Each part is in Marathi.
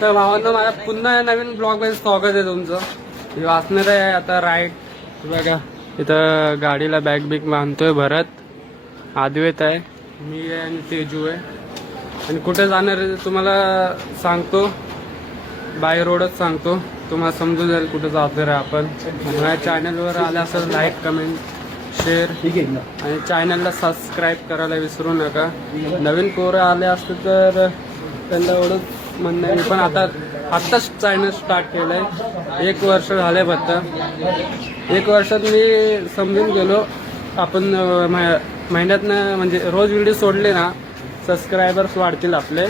तर भावांना माझ्या पुन्हा नवीन ब्लॉग मध्ये स्वागत आहे तुमचं. मी वाचणार आहे आता राईड. बघा इथं गाडीला बॅग बिग बांधतोय भरत. आद्वैत आहे, मी आहे आणि तेजू आहे. आणि कुठे जाणार आहे तुम्हाला सांगतो, बाय रोडच सांगतो, तुम्हाला समजून जाईल कुठे जातो रे आपण. माझ्या चॅनलवर आलं असेल लाईक कमेंट शेअर आणि चॅनलला सबस्क्राईब करायला विसरू नका. नवीन पोरं आले असते तर त्यांना एवढंच म्हणणं आहे. मी पण आत्ताच चॅनल स्टार्ट केलं आहे, 1 वर्ष झालं आहे फक्त. 1 वर्षात मी समजून गेलो आपण महिन्यातनं म्हणजे रोज व्हिडिओ सोडले ना सबस्क्रायबर्स वाढतील आपले.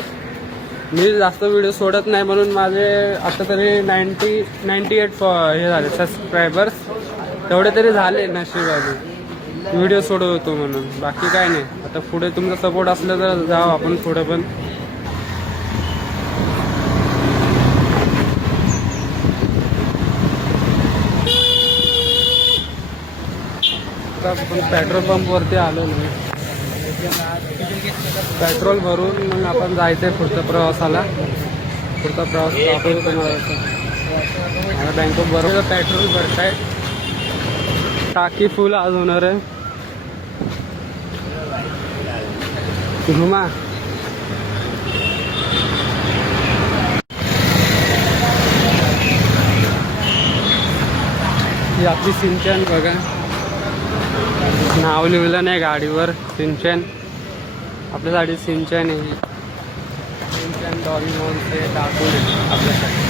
मी जास्त व्हिडिओ सोडत नाही म्हणून माझे आता तरी 98 हे झाले सबस्क्रायबर्स. तेवढे तरी झाले नशिबाने व्हिडिओ सोडत होतो म्हणून, बाकी काय नाही. आता पुढे तुमचा सपोर्ट असलं तर जाऊ आपण पुढे पण. आपण पेट्रोल पंपवरती आलो नाही, पेट्रोल भरून मग आपण जायचंय पुढच्या प्रवासाला. पुढचा प्रवास दाखवतो तुम्हाला. मला बँक ऑफ बरोबर पेट्रोल भरताय, टाकी फुल आज होणार आहे. घुमा ही आपली सिंचन बघा, नाव लिहिलं नाही गाडीवर, सिंचन आपल्यासाठी सिंचन आहे. सिंचन डॉमिनोज हे टाकून आपल्यासाठी.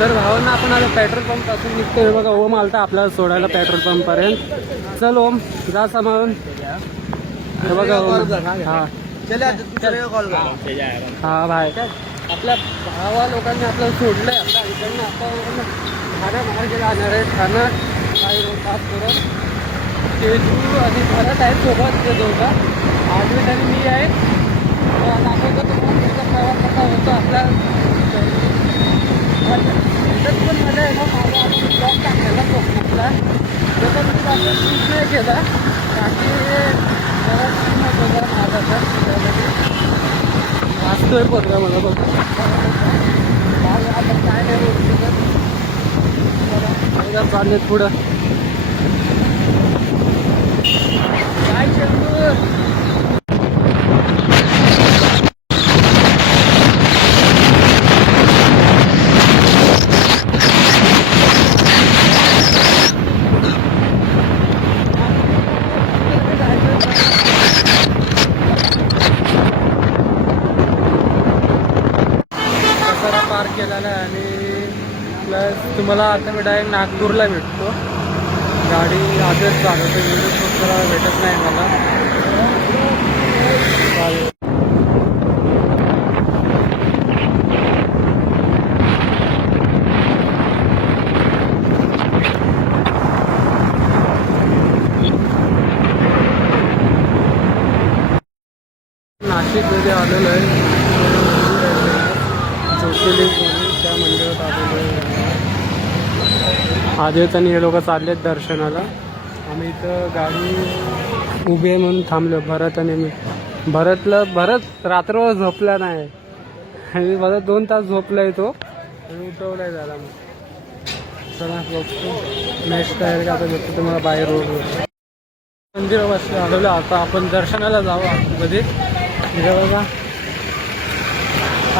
तर भावांना आपण आता पेट्रोल पंप पासून निघतोय बघा. ओम आलता आपल्याला सोडायला पेट्रोल पंप पर्यंत. चल ओम जा सांभाळून. हे बघा ओम. हा भाई काय आपल्या भावा लोकांनी आपल्याला सोडलंय. आपल्या इकडनं आपण ठाणा मार्गे जाणार आहे. ठाणा काही रोड पास करत तेजू आणि भरत आहे सोबत. ते दोघं आद्वैत आणि मी आहे. दाखवतो तुम्हाला त्याचा प्रवास कसा होतो आपला. त्याच्यात पण मला आहे ना माझा ब्लॉग टाकलेला कोकणातला, त्याचा मी आपला शूट नाही केला बाकी माझा तर त्यासाठी वाचतोय पत्र मला बघ. आता काय नाही बोलतो तर चाललेत पुढं. काय चेंबूर पार्क केलेला आहे. आणि प्लस तुम्हाला आता मी डायरेक्ट नागपूरला भेटतो. गाडी आधीच चालवतो, व्हिडिओ शूट करायला भेटत नाही मला. नाशिकमध्ये आलेलो आहे, त्या मंदिरात आलेलो आहे. आधीच आणि हे लोक चाललेत दर्शनाला. आम्ही इथं गाडी उभी आहे म्हणून थांबलो, भरत आणि मी. भरत रात्रभर झोपला नाही आणि भरत 2 तास झोपला आहे तो आणि उठवलाय झाला. मग चला बघतो नेक्स्ट तयारी का आता भेटतो तुम्हाला बाहेर रोडवर. मंदिरापासून आलेलो आता आपण दर्शनाला जाऊ आतमध्ये. इथे बघा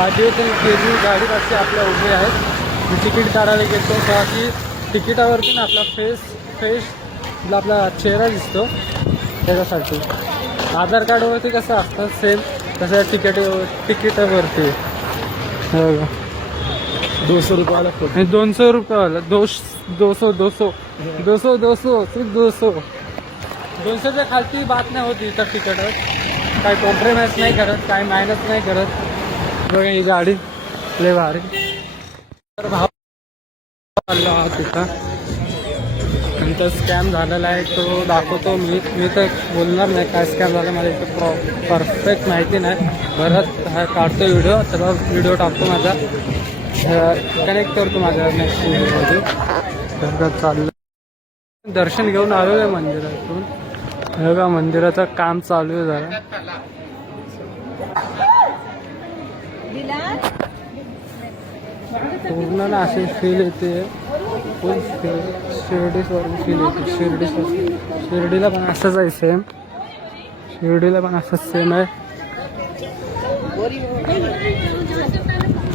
आद्वैत आणि तेजू गाडीपाशी आपल्या उभे आहेत. मी तिकीट काढायला घेतो का की तिकिटावरती ना आपला फेस आपला चेहरा दिसतो त्याच्यासाठी. आधार कार्डवरती कसं असतं सेम तसं तिकीटावरती. हे बघा 200 रुपयाला फोटो, 200 रुपयाला 200च्या खालती बात नाही होती इतर तिकीटावर. काय कॉम्प्रोमाइज नाही करत, काय मायनस नाही करत. बघा ही गाडी लय भारी. तर भाव चालला हा तिथं नंतर स्कॅम झालेला आहे तो दाखवतो. मी तर बोलणार नाही काय स्कॅम झाला, मला इथं परफेक्ट माहिती नाही. बरंच हा काढतो व्हिडिओ, त्याला व्हिडिओ टाकतो माझा, कनेक्ट करतो माझ्या नेक्स्ट व्हिडिओमध्ये. तर चाललं दर्शन घेऊन आलो आहे मंदिरातून. हे बघा मंदिराचं काम चालू आहे जरा. पूर्ण नाशिक फील येते, फुल शिर्डी फील येते. शिर्डीला पण असंच आहे सेम. शिर्डीला पण असंच सेम आहे.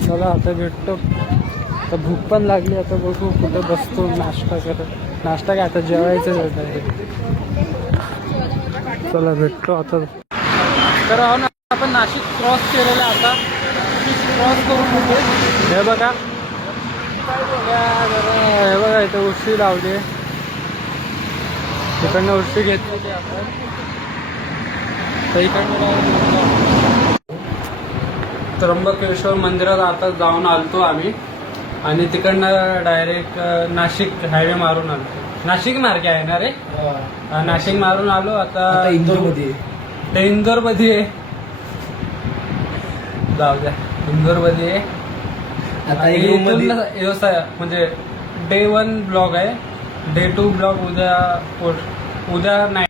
चला आता भेटतो. आता भूक पण लागली. आता बघू कुठे बसतो नाश्ता करत. नाश्ता काय आता जेवायचं आहे. चला भेटतो आता. तर हो ना, आपण नाशिक क्रॉस केलेलं आहे. आता क्रॉस करून होतो. हे बघा, हे बघा इथं उशी लावली. तिकडनं उशी घेतली आपण. तर इकडनं त्र्यंबकेश्वर मंदिरात आता जाऊन आलतो आम्ही. आणि तिकडनं डायरेक्ट नाशिक हायवे मारून आलो. नाशिक मार्गे आहे ना रे. नाशिक मारून आलो. आता इंदोर मध्ये आहे. जाऊ द्या, इंदोर मध्ये आहे. म्हणजे डे 1 ब्लॉग आहे. डे 2 ब्लॉग उद्या नाईट